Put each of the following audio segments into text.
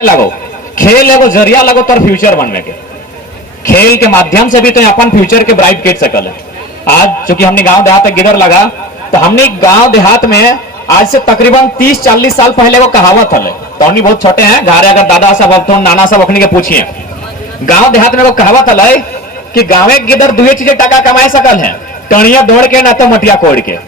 लगो खेल एगो जरिया लगो तोर फ्यूचर बनने के। खेल के माध्यम से भी तो अपन फ्यूचर के ब्राइट कर सकल है। आज चूंकि हमने गांव देहात गिदर लगा तो हमने गांव देहात में आज से तकरीबन 30-40 साल पहले वो कहावत है। तो हम बहुत छोटे हैं घरे, अगर दादा साहब अब तो नाना साहब अखनी के पूछिए, गांव देहात में वो कहावत है कि गाँव गिदर दुए चीजें टका कमाए सकल है, टणिया दौड़ के ना तो मटिया कोड़ के।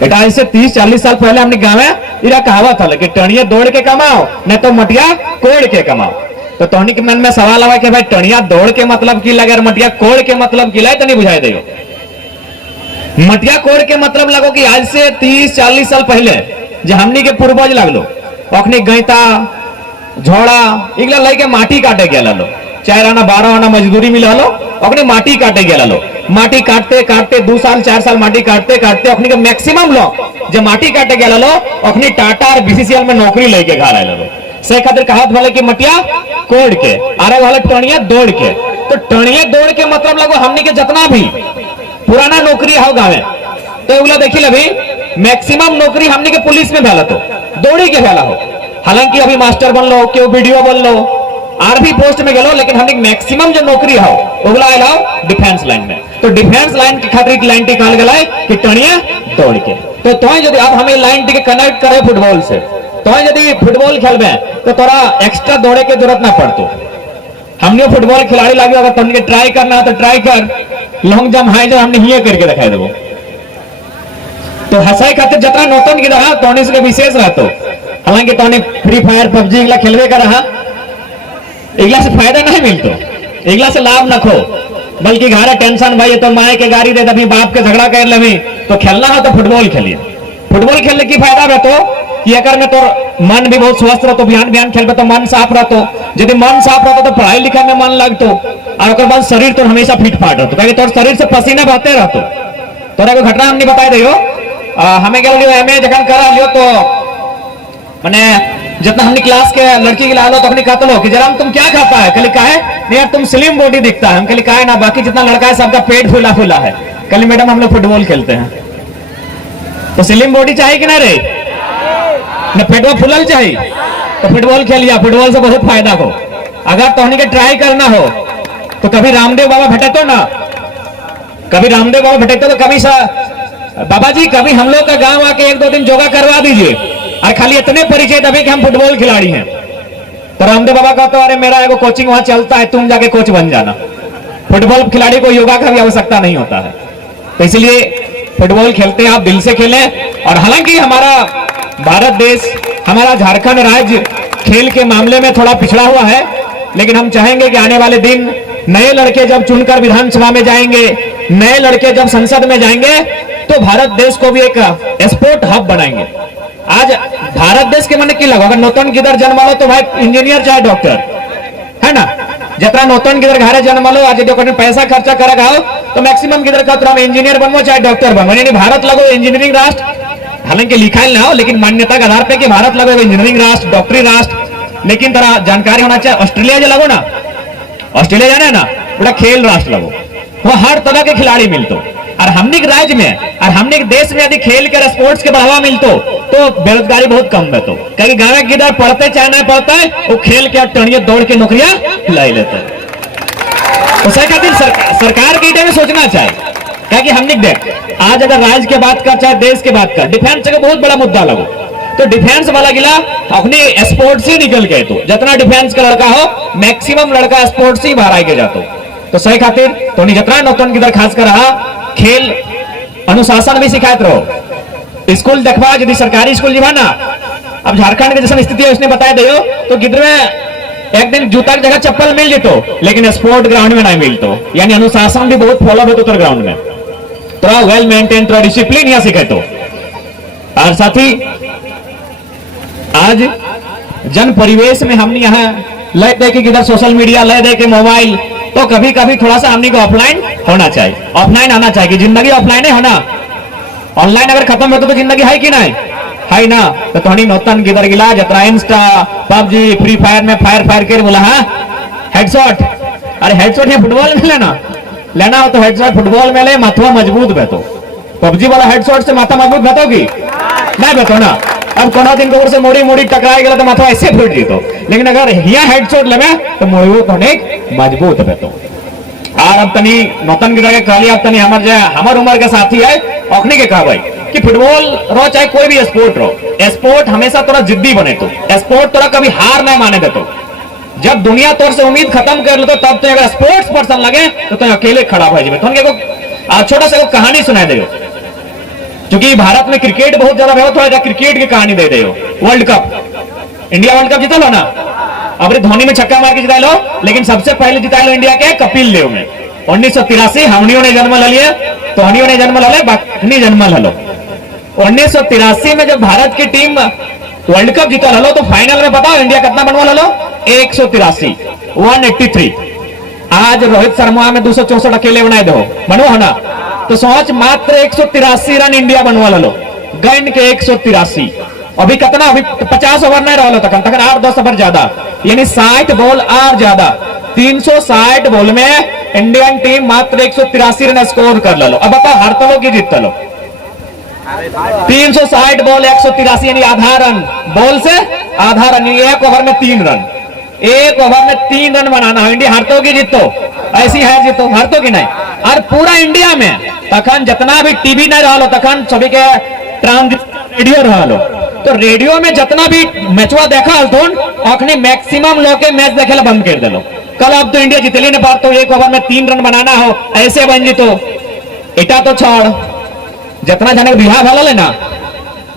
बेटा आज से 30-40 साल पहले हमने गाँव इरा कहावत है कि टणिया दौड़ के कमाओ न तो मटिया कोड़ के कमाओ। तो तोहनी के मन में सवाल आवा कि भाई टणिया दौड़ के मतलब की लगे और मटिया कोड़ के मतलब की लाए तो नहीं बुझाई देगा। मटिया कोड़ के मतलब लगो कि आज से 30-40 साल पहले जो हमनी के पूर्वज लगलो अखनी गैता झोड़ा इगला लई के माटी काटे गया लो, 4 आना 12 आना मजदूरी मिला लो, अखनी माटी काटे गया लो। माटी काटते काटते 2 साल 4 साल माटी काटते काटते अखनी के मैक्सिमम लोग जो माटी काटे गया लो अखनी टाटा और बीसीसीएल में नौकरी लेके घर आए लो। सही खातिर कहत वाले कि मटिया कोड़ के अरे वाले टणिया दौड़ के। तो टणिया दौड़ के मतलब लगो हमनी के जितना भी पुराना नौकरी हो गावे तो एगुला देखी अभी मैक्सिमम नौकरी हमनी के पुलिस में भेला तो दौड़ी के भेला हो। हालांकि अभी मास्टर बन लो, क्यों वीडियो बन लो, आर्मी पोस्ट में गलो, लेकिन हमने मैक्सिमम जो नौकरी हो ओगला आए डिफेंस लाइन में। तो डिफेंस लाइन की खातिर लाइन टिकाल गला कि टणिया दौड़ के। तो तुम यदि अब हमें लाइन टिके कनेक्ट करे फुटबॉल से, तो यदि फुटबॉल खेलबे तो तोरा एक्स्ट्रा दौड़े के जरूरत ना पड़तो। हमने फुटबॉल खिलाड़ी लगे, अगर तुमने ट्राई करना तो ट्राई कर, लॉन्ग जंप हाई जंप हमने ही करके दिखाई देबो। तो हंसाई खातिर जितना नौतन की रहा तो इसलिए विशेष रहतो। हालांकि तो फ्री फायर पबजी इगला खेलवे का रहा, इगला से फायदा नहीं मिलतो, इगला से लाभ न खो, बल्कि घरे टेंशन भाई तो माए के गाड़ी दे दे, बाप के झगड़ा कर ले, तो खेलना हो तो फुटबॉल खेलिए। फुटबॉल खेलने की फायदा रहतो कि अगर में तो मन भी बहुत स्वस्थ रहतो, बिहान बिहान खेलबे तो मन साफ रहतो। यदि मन साफ रहतो तो पढ़ाई लिखाई में मन लगतो, और ओकर बाद शरीर तो हमेशा फिट फाट रहतो, क्योंकि तोर शरीर से पसीना बहते रहतो। तोरा को घटना हमने बताई दियो, हमें गेल लियो एमए जखन करा लियो तो माने जितना हमने क्लास के लड़की के लालो तो अपने कहते लो कि जरा तुम क्या खाता है, कल काहे नहीं यार तुम स्लिम बॉडी दिखता है, हम कल काहे ना बाकी जितना लड़का है सबका पेट फूला फूला है, कल मैडम हम लोग फुटबॉल खेलते हैं। तो स्लिम बॉडी चाहिए कि ना रे, न पेटवा फुलल चाहिए, तो फुटबॉल खेलिया, फुटबॉल से बहुत फायदा हो। अगर तोहनी के ट्राई करना हो तो कभी रामदेव बाबा भेटे तो ना, कभी रामदेव बाबा भेटे तो कभी बाबा जी कभी हम लोग का गांव आके 1-2 दिन योगा करवा दीजिए, और खाली इतने परिचय दबे कि हम फुटबॉल खिलाड़ी हैं। तो रामदेव बाबा कहते अरे मेरा एगो कोचिंग वहां चलता है, तुम जाके कोच बन जाना। फुटबॉल खिलाड़ी को योगा का भी आवश्यकता नहीं होता है। तो इसलिए फुटबॉल खेलते हैं आप दिल से खेलें। और हालांकि हमारा भारत देश, हमारा झारखंड राज्य खेल के मामले में थोड़ा पिछड़ा हुआ है, लेकिन हम चाहेंगे कि आने वाले दिन नए लड़के जब चुनकर विधानसभा में जाएंगे, नए लड़के जब संसद में जाएंगे, तो भारत देश को भी एक स्पोर्ट हब बनाएंगे। आज भारत देश के मन की लगो, अगर नौतन किधर जन्म लो तो भाई इंजीनियर चाहे डॉक्टर है ना, जितना नौतन किधर घरे जन्म लो, आज जो पैसा खर्चा करेगा हो तो मैक्सिमम किधर का इंजीनियर बनवो चाहे डॉक्टर बनवो, यानी भारत लगो इंजीनियरिंग राष्ट्र। हालांकि लिखाई ना हो, लेकिन मान्यता के आधार पे कि भारत लगो इंजीनियरिंग राष्ट्र, डॉक्टरी राष्ट्र। लेकिन तरह जानकारी होना चाहिए, ऑस्ट्रेलिया जो लगो ना, ऑस्ट्रेलिया जाने ना बड़ा खेल राष्ट्र लगो, वहां हर तरह के खिलाड़ी मिलते। और हमने के राज्य में और हमने के देश में यदि खेल के स्पोर्ट्स के बढ़ावा मिलतो तो बेरोजगारी बहुत कम रहतो, क्योंकि गाँव के इधर पढ़ते चाहे नहीं पढ़ता है वो खेल के टणिया दौड़ के नौकरियां लाई लेते हैं। तो सही खातिर सरकार के में सोचना चाहिए, क्योंकि हमने देख आज अगर राज्य के बात कर चाहे देश के बात कर, डिफेंस का बहुत बड़ा मुद्दा लगो, तो डिफेंस वाला गिला अपने स्पोर्ट्स ही निकल गए। तो जितना डिफेंस का लड़का हो मैक्सिमम लड़का स्पोर्ट्स ही बाहर आगे जातो। तो सही खातिर तो जितना नौतन की खास कर रहा खेल अनुशासन भी सिखाते रहो। स्कूल देखवा यदि सरकारी स्कूल जीवा ना, अब झारखंड के जैसा स्थिति है उसने बताया दियो तो किधर में एक दिन जूता की जगह चप्पल मिल जेतो, लेकिन स्पोर्ट ग्राउंड में नहीं मिलतो। यानी अनुशासन भी बहुत फॉलो होतो तो ग्राउंड में थोड़ा वेल मेंटेन, थोड़ा डिसिप्लिन यहाँ सीखे। तो और साथ ही आज जन परिवेश में हमने यहाँ लय दे के किधर सोशल मीडिया लय दे के मोबाइल, तो कभी कभी थोड़ा सा हमने को ऑफलाइन होना चाहिए, ऑफलाइन आना चाहिए कि जिंदगी ऑफलाइन है होना। ऑनलाइन अगर खत्म हो तो जिंदगी है कि नहीं है ना। तो थोड़ी नौतन किधर गिला जतरा इंस्टा पबजी फ्री फायर में फायर कर बोला है हेडशॉट, अरे हेडशॉट है फुटबॉल में लेना हो तो हेडशॉट फुटबॉल में ले, माथा मजबूत बैठो। पबजी वाला हेडशॉट से माथा मजबूत बैठोगी नहीं बैठो ना, अब कोनो दिन को से मोड़ी मोड़ी टकराए गया तो माथा ऐसे फूट जीतो, लेकिन अगर यहाँ हेडशॉट लगे तो मोड़ो तो मजबूत बेतो। और अब तनी नौतन गिरा के कहली, अब तनी हमार उम्र के साथी है अखनी के कहा भाई कि फुटबॉल रो चाहे कोई भी स्पोर्ट रो, स्पोर्ट हमेशा तोरा जिद्दी बने, तो स्पोर्ट तोरा कभी हार नहीं माने देतो। जब दुनिया तौर से उम्मीद खत्म कर लो तब तो अगर स्पोर्ट्स पर्सन लगे तो अकेले खड़ा हो जाए। तो छोटा सा कहानी सुना दे, क्योंकि भारत में क्रिकेट बहुत ज्यादा है, थोड़ा क्रिकेट की कहानी दे दे। World cup, India world cup जीता लो ना, अब धोनी में छक्का मार के जिता लो, लेकिन सबसे पहले जिता लो इंडिया के कपिल देव में 1983। हमनियों ने जन्म ले लिए, तोहनियों ने जन्म ले, बाकी जन्म लो। 1983 में जब भारत की टीम वर्ल्ड कप जीता लो तो फाइनल में बताओ इंडिया कितना बनवा लो, 183, 183। आज रोहित शर्मा में 264 अकेले बनाए दो, बनवा है ना, तो सोच मात्र 183 रन इंडिया बनवा लो, गैंड के 183। अभी कितना, अभी 50 ओवर नहीं रहा तक 8-10 ओवर ज्यादा, यानी 60 बॉल और ज्यादा, 360 बॉल में इंडियन टीम मात्र 183 रन स्कोर कर लो। अब बताओ हारता लो कि जीतता लो? 360 बॉल 183 यानी आधा रन, बॉल से आधा रन, एक ओवर में 3 रन, एक ओवर में 3 रन बनाना है। इंडिया हारतो कि जीतो? ऐसी है जीतो, हारतो कि नहीं? और पूरा इंडिया में तखन जितना भी टीवी नहीं रहा तखन सभी के रेडियो रहा, तो रेडियो में जितना भी मैचवा देखा अखनी मैक्सिमम लोग के मैच देखे बंद कर दिलो। कल अब तो इंडिया जितली नहीं पार, तो एक ओवर में 3 रन बनाना हो ऐसे बन जीतो। इटा तो छोड़, जितना जाने बिहार भला ना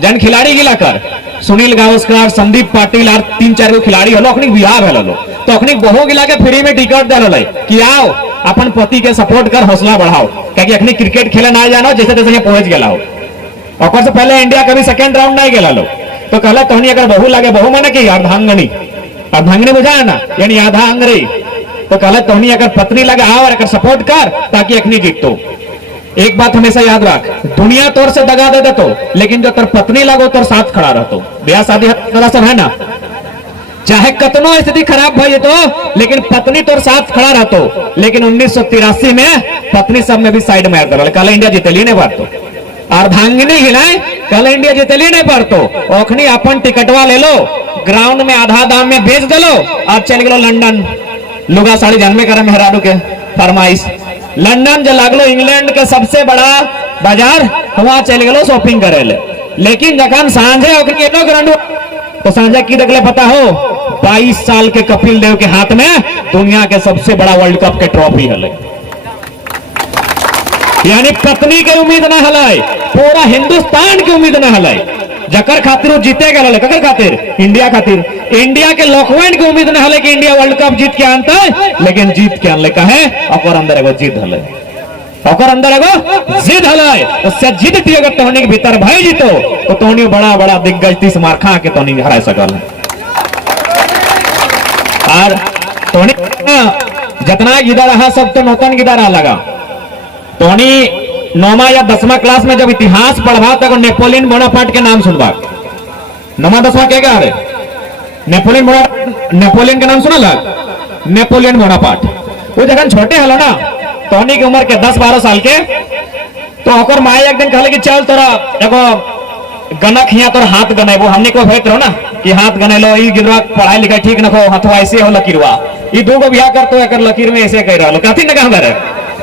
जन खिलाड़ी गिला कर, सुनील गावस्कर, संदीप पाटिल और 3-4 गो खिलाड़ी हलो अखनी बिहार भलो, तो अखनी बहु गिला के फ्री में टिकट दे कि आओ अपन पति के सपोर्ट कर, हौसला बढ़ाओ, क्योंकि अखनी क्रिकेट खेले ना जानो, जैसे जैसे पहुंच गया हो। और से पहले इंडिया कभी सेकंड राउंड नहीं गया लो, तो कहला तोहनी अगर बहु लगे, बहु मैंने की अर्धांगनी, अर्धांगनी बुझा ना, यानी आधा अंगरी, तो कहला तोहनी अगर पत्नी लगे आओ और अगर सपोर्ट कर ताकि अखनी जीतो। एक बात हमेशा याद रख, दुनिया तौर से दगा दे देतो, लेकिन जो तर पत्नी लगो तोर साथ खड़ा रहतो। ब्याह शादी सब है ना, चाहे कतनो स्थिति खराब भाई तो, लेकिन पत्नी तोर साथ खड़ा रहतो। लेकिन 1983 में पत्नी सब में भी साइड मार दे, कल इंडिया जीतली नहीं पारतो, अर्धांगिनी हिलाए कल इंडिया जीतली नहीं पारतो। ओखनी अपन टिकटवा ले लो, ग्राउंड में आधा दाम में बेच दे लो, अब चल गलो लंदन, लुगा साड़ी जन्मे करे मेहरारू के फरमाइश, लंदन जो लगलो इंग्लैंड के सबसे बड़ा बाजार, वहां चल गलो शॉपिंग करे ले। लेकिन जखन सांझे ग्राउंड, तो सांझे की देखले पता हो, 22 साल के कपिल देव के हाथ में दुनिया के सबसे बड़ा वर्ल्ड कप के ट्रॉफी हले। यानी पत्नी के उम्मीद न हलाई, पूरा हिंदुस्तान की उम्मीद न हलाई, जकर खातिर वो जीते गए, ककर खातिर? इंडिया खातिर। इंडिया के लोकवेंट की उम्मीद न हले कि इंडिया वर्ल्ड कप जीत के आनता है, लेकिन जीत के आनले कहे और अंदर एगो जीत हले, और अंदर एगो जिद हले, उससे जिद थी अगर तोहनी के भीतर भाई जीतो तो तोहनी बड़ा बड़ा दिग्गज 30 मार खा के तोहनी हरा सकल। और तोहनी जितना गिदा रहा सब तो नौतन गिदा रहा लगा। तोहनी 9वां या 10वां क्लास में जब इतिहास पढ़वा तक नेपोलियन बोनापार्ट के नाम सुनवा, 9वां 10वां क्या है? नेपोलियन के नाम सुना लग, नेपोलियन बोनापार्ट। वो जगह छोटे हलो ना, तोहनी की उम्र के 10-12 साल के, तो ओकर माए एक दिन कहले कि चल तोरा एगो गनक हिया तोर हाथ गनेबो, हमनी को भैत रहो ना कि हाथ गने लो, ई गिरवा पढ़ाई लिखाई ठीक न हो, हथवा ऐसे हो लकीरवा, ई दूगो बियाह करतो एकर लकीर में ऐसे कह रहलो, कथी न कहबे?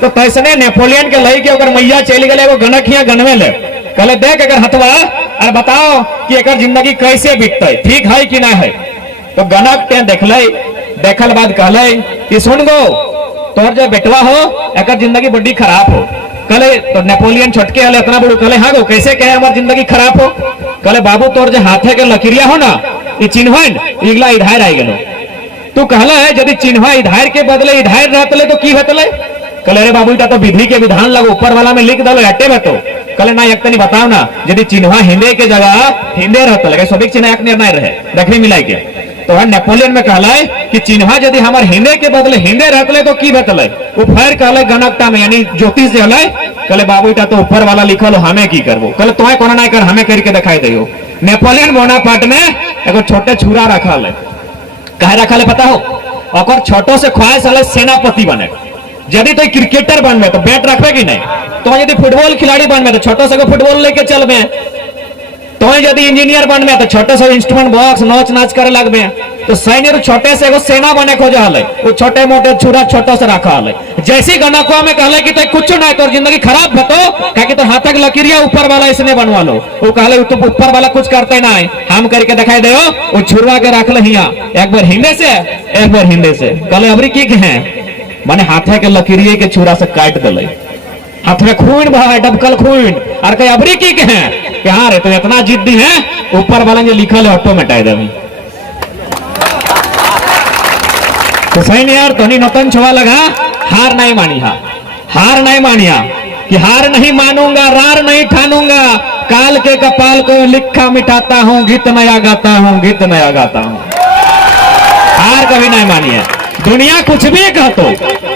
तो तैसने नेपोलियन के लई के ओकर मैया चली गले, एगो गनक हिया गनवे ले, कहले देख अगर हथवा और बताओ कि एकर जिंदगी कैसे बीतते, ठीक है कि ना है? तो गनक ते देखले, देखल बाद कहले कि सुन गो, तोर जो बेटवा हो एकर जिंदगी बड़ी खराब हो। कहले तो नेपोलियन छटके हले इतना बड़ू, कहले हाँ गो कैसे कहे हमार जिंदगी खराब हो? कहले बाबू तोर जो हाथे के लकीरिया हो ना, ये चिन्हन इगला इधार आई गलो, तू कहला है यदि चिन्ह इधार के बदले इधार रहतले तो की होतले? कहले अरे बाबू तो विधि के विधान लगो, ऊपर वाला में लिख दलो हटे में, तो कहले ना एक तनी बताओ ना, यदि चिन्ह हिंदे के जगह हिंदे रहतले, सभी चिन्ह एक निर्णय रहे देखने मिलाई के, तो नेपोलियन में कहला है कि चिन्ह यदि हमारे हिंदे के बदले हिंदे रहतले तो की बतले? वो फिर कहले गणकता में यानी ज्योतिष जे हले, कहले बाबू तो ऊपर वाला लिखल हमें की करबो? कहले तोय कोनो नहीं कर, हमें करके दिखाई दियो। नेपोलियन बोनापार्ट में एगो छोटे छुरा रखल है, कहे रखल है पता हो? और छोटो से ख्वाहिश हले सेनापति बने, यदि तो क्रिकेटर बनबे तो बैट रखबे कि नहीं, तो यदि फुटबॉल खिलाड़ी बनबे तो छोटो से फुटबॉल लेके चलबे, तो यदि इंजीनियर बनबे तो छोटे से इंस्ट्रूमेंट बॉक्स नोच नाच करे लगबे, तो सैन्य छोटे से एगो सेना बने खोज हल, वो छोटे मोटे छुरा छोटा से रखा हल। जैसी गणकुआ में कहले कि तो कुछ नहीं तोर जिंदगी खराब बतो, क्या कि तो हाथक लकीरिया ऊपर वाला इसने बनवा लो। वो कहले तो ऊपर वाला कुछ करते नहीं, हम करके दिखाई दे, वो छुरवा के रख लिया, एक बार हिंदे से एक बार हिंदे से। कहले अबरी की है माने हाथे के लकीरिये के छुरा से काट दले, हाथ में खून भाई डबकल खून, और कहीं अबरी की है कि हाँ रे तो इतना जिद्दी है, ऊपर वाला जो लिखा है ऑटो मिटाई दे। तो सही नहीं यार, तो नहीं नौतन छुआ लगा, हार नहीं मानिया, हार नहीं मानिया कि हार नहीं मानूंगा, रार नहीं ठानूंगा, काल के कपाल को लिखा मिटाता हूं, गीत नया गाता हूं, गीत नया गाता हूं। हार कभी नहीं मानिए। दुनिया कुछ भी कहतो,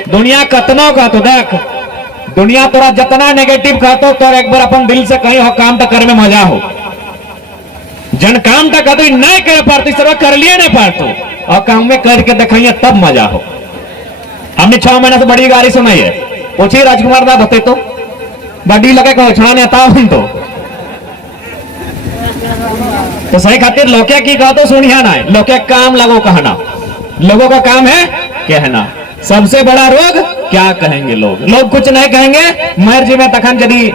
दुनिया कतनो कहतो, देख दुनिया तोरा जितना नेगेटिव कहतो तो एक बार अपन दिल से कहीं हो काम तो कर में मजा हो। जन काम तो कहते नहीं कर पाती सर कर लिए नहीं पातो, और काम में करके दिखाइए तब मजा हो। हमने 6 महीने से बड़ी गाड़ी सुनाई है, पूछिए राजकुमार दाद होते तो बड़ी लगे को छाने आता हूं तो सही खातिर लोके की कहा तो सुनिया ना, लोके काम लगो कहना, लोगों का काम है कहना। सबसे बड़ा रोग क्या कहेंगे लोग, लोग कुछ नहीं कहेंगे। मर्जी में तखन यदि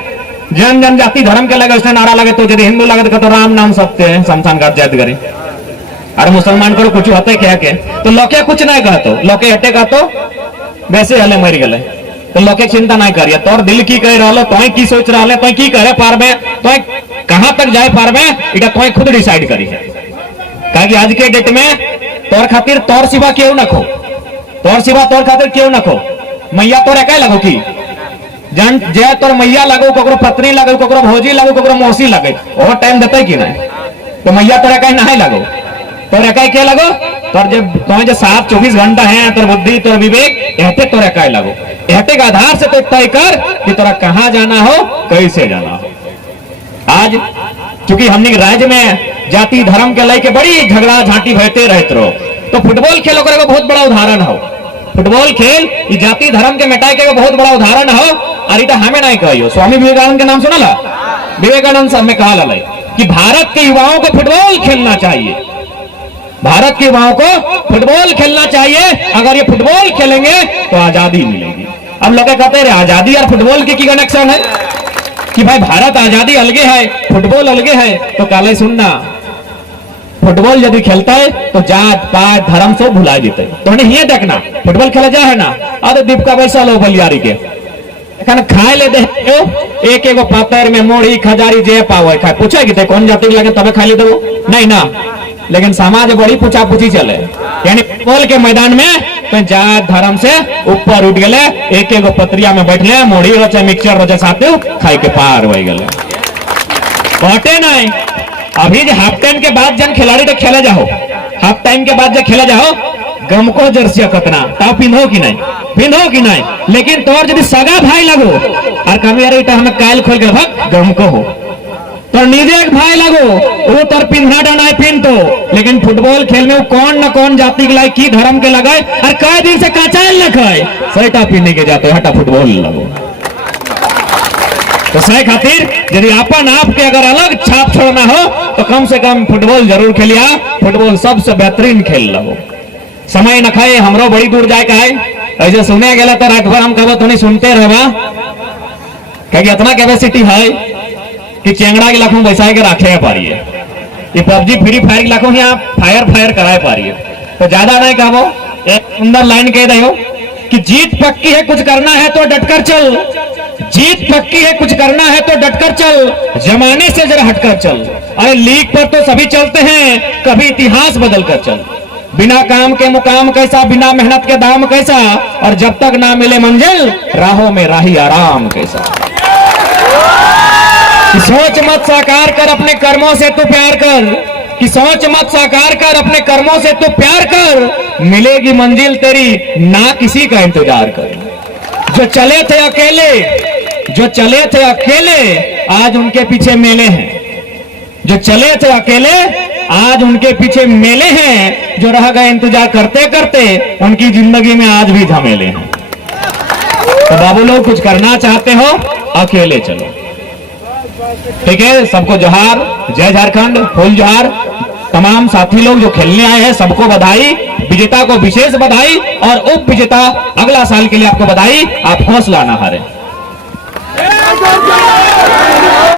जन जनजाति धर्म के लगे उसने नारा लगे, तो यदि हिंदू लगे तो राम नाम सकते हैं शमशान घाट जात करें, अरे मुसलमान करो कुछ होते क्या के, तो लोके कुछ नहीं कहतो, लोके हटे कहतो वैसे हले मर गए, तो लोके चिंता नहीं करिए। तोर दिल की कह रहा, तो की सोच रहा, तो की करे पार में, तो कहां तक जाए पार में, इटा तो खुद डिसाइड करी है। कहा आज के डेट में तोर खातिर तोर सिवा क्यों न खो, तोर सिवा तोर खातिर क्यों न खो, मैया तोरे कह लगो की जन जे तोर मैया लगो, ककरो पत्नी लगो, ककरो भौजी लगो, ककरो मौसी लगे, और टाइम देते कि नहीं, तो मैया तोरे कह नहीं लगो, तोरे कह क्या लगो, तोर जब तो जो 7-24 घंटा है, तोर बुद्धि तोर विवेक एहते तोरे कह लगो, एहते के आधार से तो तय कर कि तोरा कहां जाना हो, कैसे जाना हो। आज चूंकि हमने राज्य में जाति धर्म के लेके बड़ी झगड़ा झांटी भरते रहते रहो, तो फुटबॉल खेल को बहुत बड़ा उदाहरण हो। फुटबॉल खेल जाति धर्म के मिटाई के बहुत बड़ा उदाहरण हो। और इटा हमें नहीं कहियो, स्वामी विवेकानंद के नाम सुना ला, विवेकानंद साहब में कहा ला कि भारत के युवाओं को फुटबॉल खेलना चाहिए, भारत के युवाओं को फुटबॉल खेलना चाहिए, अगर ये फुटबॉल खेलेंगे तो आजादी मिलेगी। अब लोग कहते हैं आजादी और फुटबॉल की कनेक्शन है कि भाई भारत आजादी अलगे है, फुटबॉल अलगे है, तो काले सुनना, फुटबॉल यदि खेलता है तो जात पात धर्म से भुला जेते, तो ये देखना फुटबॉल खेला जा है ना, अरे दीपका वैसा लो बलियारी के खाए ले दे एक एगो पातर में मोड़ी खजारी जे पावे खाए, पूछे कि कौन जाति लगे तबे खा ले दो नहीं ना, लेकिन समाज बड़ी पूछा पूछी चले, यानी फुटबॉल के मैदान में तो जात धर्म से ऊपर उठ गए, एक एगो पत्रिया में बैठले, मोड़ी हो चाहे मिक्सचर हो चाहे साथे खाई के पार हो गए, पटे नहीं। अभी जो हाफ टाइम के बाद जन खिलाड़ी तो खेले जाओ, हाफ टाइम के बाद जब खेले जाओ गम को जर्सी कतना ताव पिन्हो कि नहीं, पिन्हो कि नहीं, लेकिन तोर यदि सगा भाई लगो और कमी अरे हमें काल खोल के भग गम को हो, तो निजे एक भाई लगो वो तोर पिन्हा डाना पिन तो, लेकिन फुटबॉल खेल में कौन न कौन जाति के लायक की धर्म के लगाए और कई दिन से कचाल न खाए, सैटा पीने के जाते हटा फुटबॉल लगो। तो सही खातिर यदि अपन आप के अगर अलग छाप छोड़ना हो तो कम से कम फुटबॉल जरूर खेलिया, फुटबॉल सबसे बेहतरीन खेल लगो। समय न खाए हमरो बड़ी दूर जाए का है, ऐसे सुने गया तो रात भर हम कहो तो नहीं सुनते रहबा, क्योंकि इतना कैपेसिटी है कि चेंगड़ा के लाखों बैसा के रखे पारिए, ये पबजी फ्री फायर के लाखों यहाँ फायर कराए पारिए, तो ज्यादा नहीं कहो, एक सुंदर लाइन कह दो कि जीत पक्की है कुछ करना है तो डटकर चल, जीत पक्की है कुछ करना है तो डटकर चल, जमाने से जरा हटकर चल, अरे लीग पर तो सभी चलते हैं, कभी इतिहास बदल कर चल, बिना काम के मुकाम कैसा, बिना मेहनत के दाम कैसा, और जब तक ना मिले मंजिल राहों में राही आराम कैसा। सोच मत साकार कर अपने कर्मों से तू प्यार कर, कि सोच मत साकार कर अपने कर्मों से तू प्यार कर, मिलेगी मंजिल तेरी ना किसी का इंतजार कर। जो चले थे अकेले, जो चले थे अकेले आज उनके पीछे मेले हैं, जो चले थे अकेले आज उनके पीछे मेले हैं, जो रह गए इंतजार करते करते उनकी जिंदगी में आज भी झमेले हैं। तो बाबू लोग कुछ करना चाहते हो अकेले चलो, ठीक है, सबको जोहार, जय झारखंड, फुल जोहार। तमाम साथी लोग जो खेलने आए हैं सबको बधाई, विजेता को विशेष बधाई और उप विजेता अगला साल के लिए आपको बधाई। आप हौसला ना हारें।